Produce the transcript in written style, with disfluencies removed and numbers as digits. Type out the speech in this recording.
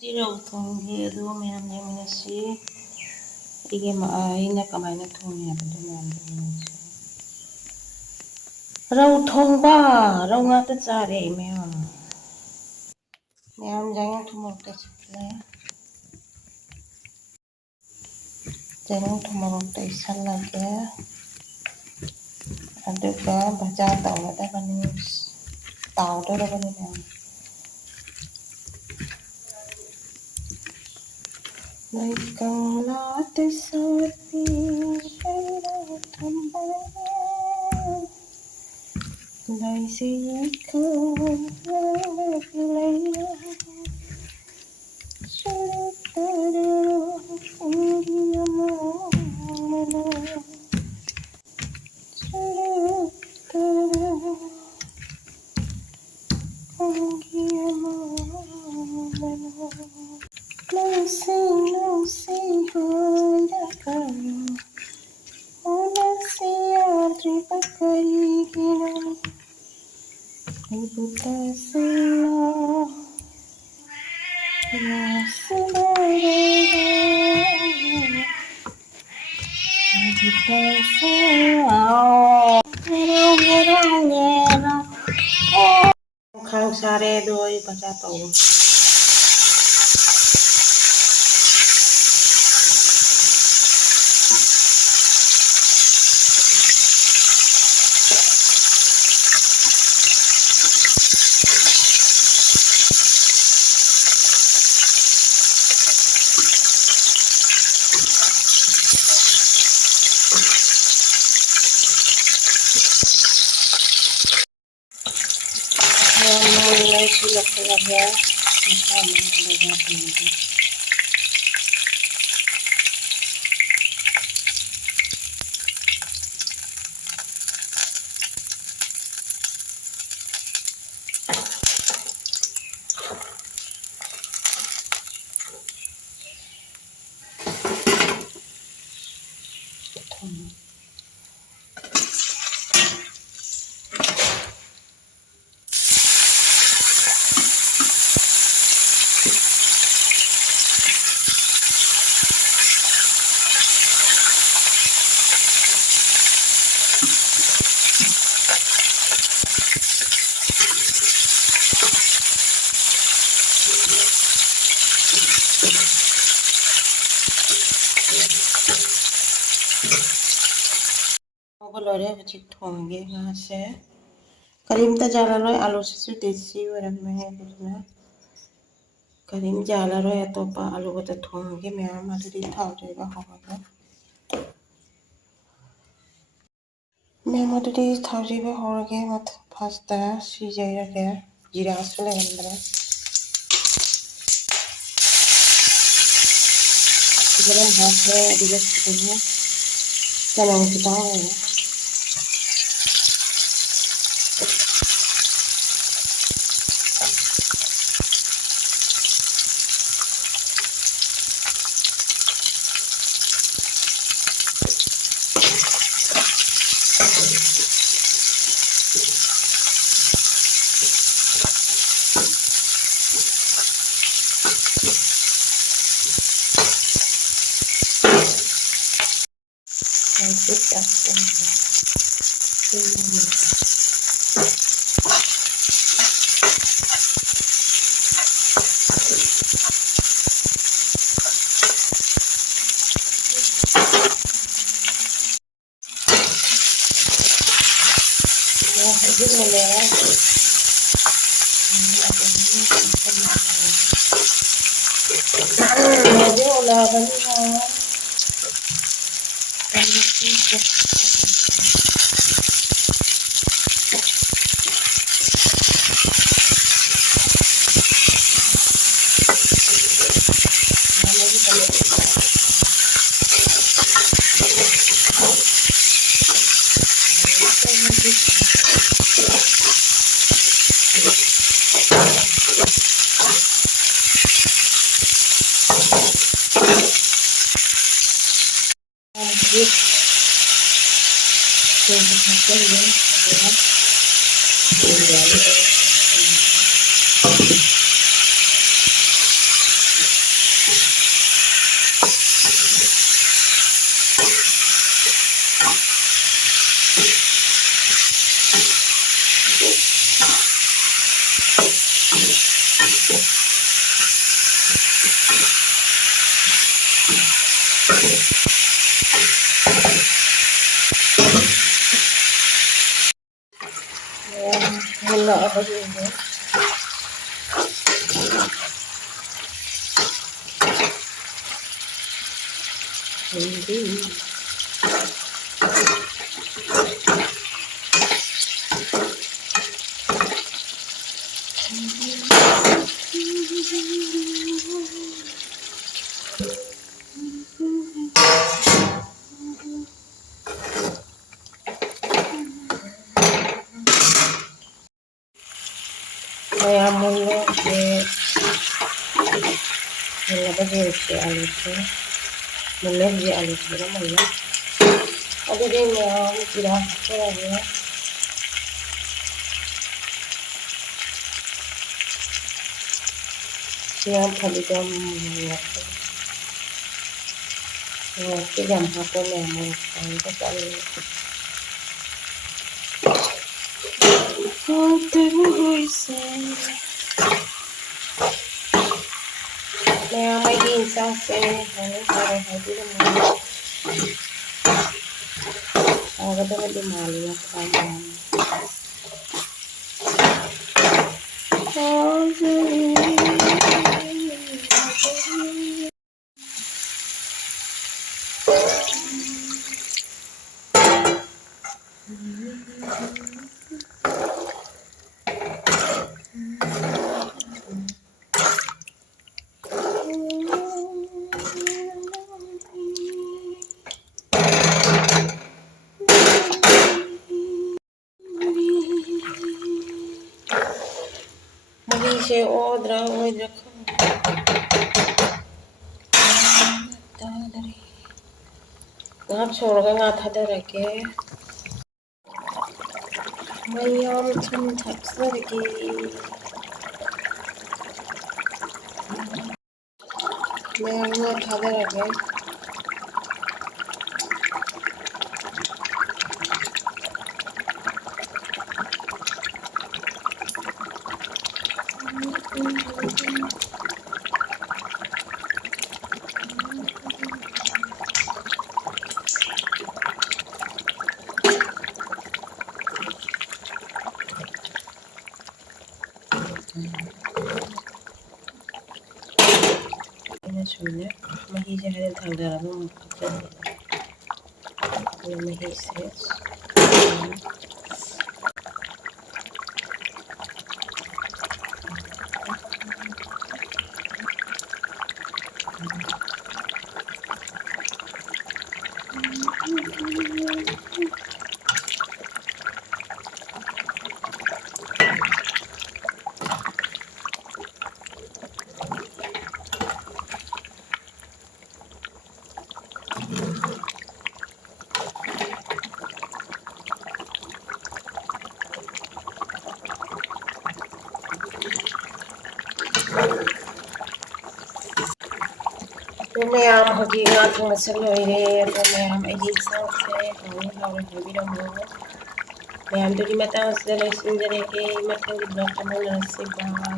ꯁꯤꯗꯤ ꯊꯣꯡꯒꯦ ꯑꯗꯨꯒ ꯃꯌꯥꯝ ꯌꯦꯡꯃꯤꯟꯅꯁꯤ ꯑꯩꯅ ꯀꯃꯥꯏꯅ ꯊꯣꯡꯉꯤ ꯍꯥꯏꯕꯗꯨ ꯃꯌꯥꯝ ꯌꯦꯡꯃꯤꯟꯅꯁꯤ ꯔꯧ ꯊꯣꯡꯕ ꯔꯧ ꯉꯥꯛꯇ ꯆꯥꯔꯦ ꯃꯌꯥꯝ ꯆꯥꯏꯉꯪ ꯊꯨꯝ ꯃꯣꯔꯣꯛ ꯇꯩꯁꯜꯂꯦ ꯆꯥꯏꯉꯪ ꯊꯨꯝ ꯃꯣꯔꯣꯛ ꯇꯩꯁꯜꯂꯒꯦ ꯑꯗꯨꯒ ꯚꯖꯥ ꯇꯧꯒꯗꯕꯅꯤ ꯇꯥꯎꯗꯣꯔꯕꯅꯤ ꯃꯌꯥꯝ ꯂꯩꯀꯪꯂꯥ ꯇꯩꯁꯜꯄꯤ ꯍꯩꯔꯥ ꯊꯝꯕꯥꯜ ꯂꯩꯁꯤ ꯂꯩꯔꯥ ꯅꯨꯡꯁꯤ ꯍꯥꯏꯔꯒ ꯎꯅꯁꯤ ꯌꯥꯗ꯭ꯔꯤꯕ ꯀꯔꯤꯒꯤꯅꯣ ꯑꯩꯕꯨ ꯈꯥꯡ ꯁꯥꯔꯦ ꯑꯗꯣ ꯑꯩ ꯚꯖꯥ ꯇꯧ ꯂꯣꯏꯔꯦ ꯍꯧꯖꯤꯛ ꯊꯣꯡꯒꯦ ꯉꯥꯁꯦ ꯀꯔꯤꯝꯇ ꯌꯥꯜꯂꯔꯣꯏ ꯑꯥꯂꯨꯁꯤꯁꯨ ꯗꯦꯁꯤ ꯑꯣꯏꯔꯝꯃꯦ ꯑꯗꯨꯗꯨꯅ ꯀꯔꯤꯝ ꯌꯥꯜꯂꯔꯣꯏ ꯑꯇꯣꯞꯄ ꯑꯥꯂꯨ ꯈꯛꯇ ꯊꯣꯡꯒꯦ ꯃꯌꯥꯝ ꯑꯗꯨꯗꯤ ꯊꯥꯎ ꯌꯩꯕ ꯍꯧꯔꯒꯦ ꯃꯌꯥꯝ ꯑꯗꯨꯗꯤ ꯊꯥꯎ ꯌꯩꯕ ꯍꯧꯔꯒꯦ ꯐꯥꯔꯁꯇ ꯁꯤ ꯌꯩꯔꯒꯦ ꯖꯤꯔꯥꯁꯨ ꯂꯩꯔꯝꯗ꯭ꯔꯦ ꯐꯖꯅ ꯍꯥꯞꯈ꯭ꯔꯦ ꯑꯗꯨꯒ ꯁꯤꯗꯅ ꯆꯅꯝ ꯈꯤꯇꯪ ꯂꯩꯔꯦ ꯍꯥꯞꯄꯒꯤꯅꯦ ꯃꯌꯥꯝ ꯃꯨꯜꯂꯦ ꯃꯨꯜꯂꯕ ꯍꯧꯖꯤꯛꯁꯦ ꯑꯂꯨꯁꯦ ꯃꯨꯜꯂꯦ ꯍꯧꯖꯤꯛ ꯑꯂꯨꯁꯤꯒ ꯃꯨꯜꯂꯦ ꯑꯗꯨꯗꯤ ꯃꯌꯥꯝ ꯖꯤꯔꯥ ꯍꯥꯞꯆꯔꯒꯦ ꯃꯌꯥꯝ ꯐꯗꯤꯒꯣꯝ ꯃꯣꯔꯣꯛꯁꯦ ꯌꯥꯝ ꯍꯥꯞꯄ ꯃꯌꯥꯝ ꯃꯣꯔꯣꯛ ꯆꯥꯅꯤꯡꯕ ꯆꯥꯅꯤꯡꯉꯦ mèo mấy ghiền sao xe rồi hãy đi làm cái đó đi mà liền phải làm Malice odra odra ngap soraga nga thadarage mayam thum thapsarage mayam nga thadarage Ini sudah mahi jalan tangga lalu mahi ses mèo hồi chị ngọt không là xin lỗi đi mèo ấy đi sao sẽ không hao được bị đâu nữa mèo tôi đi mà tao sẽ lấy xin ra đây cái mắt tôi đi block cho nên là xin bao